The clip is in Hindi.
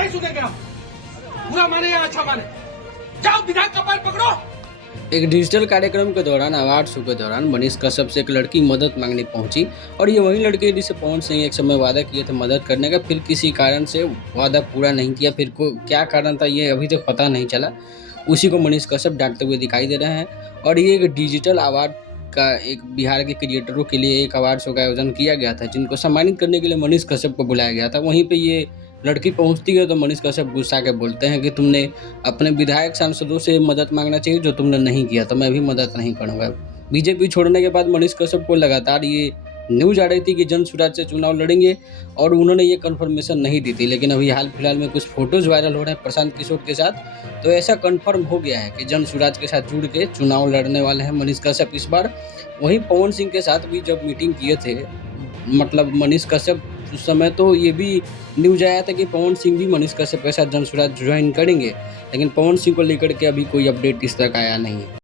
नहीं सुनेंगे हम, बुरा माने या अच्छा माने। जाओ विधायक का पैर पकड़ो। एक डिजिटल कार्यक्रम के दौरान अवार्ड शो के दौरान मनीष कश्यप से एक लड़की मदद मांगने पहुंची और ये वही लड़की है जिसे पवन सिंह एक समय वादा किए थे मदद करने का, फिर किसी कारण से वादा पूरा नहीं किया। फिर को क्या कारण था ये अभी तक पता नहीं चला। उसी को मनीष कश्यप डांटते हुए दिखाई दे रहे हैं। और ये एक डिजिटल अवार्ड का एक बिहार के क्रिएटरों के लिए एक अवार्ड शो का आयोजन किया गया था, जिनको सम्मानित करने के लिए मनीष कश्यप को बुलाया गया था। वहीं पे ये लड़की पहुंचती है तो मनीष कश्यप गुस्सा के बोलते हैं कि तुमने अपने विधायक सांसदों से मदद मांगना चाहिए, जो तुमने नहीं किया, तो मैं भी मदद नहीं करूंगा। बीजेपी छोड़ने के बाद मनीष कश्यप को लगातार ये न्यूज आ रही थी कि जन सुराज से चुनाव लड़ेंगे और उन्होंने ये कन्फर्मेशन नहीं दी थी। लेकिन अभी हाल फिलहाल में कुछ फोटोज वायरल हो रहे हैं प्रशांत किशोर के साथ, तो ऐसा कन्फर्म हो गया है कि जन सुराज के साथ जुड़ के चुनाव लड़ने वाले हैं मनीष कश्यप इस बार। वहीं पवन सिंह के साथ भी जब मीटिंग किए थे मतलब मनीष कश्यप, उस समय तो ये भी न्यूज आया था कि पवन सिंह भी मनीष कश्यप के साथ जन सुराज ज्वाइन करेंगे, लेकिन पवन सिंह को लेकर के अभी कोई अपडेट इस तक आया नहीं है।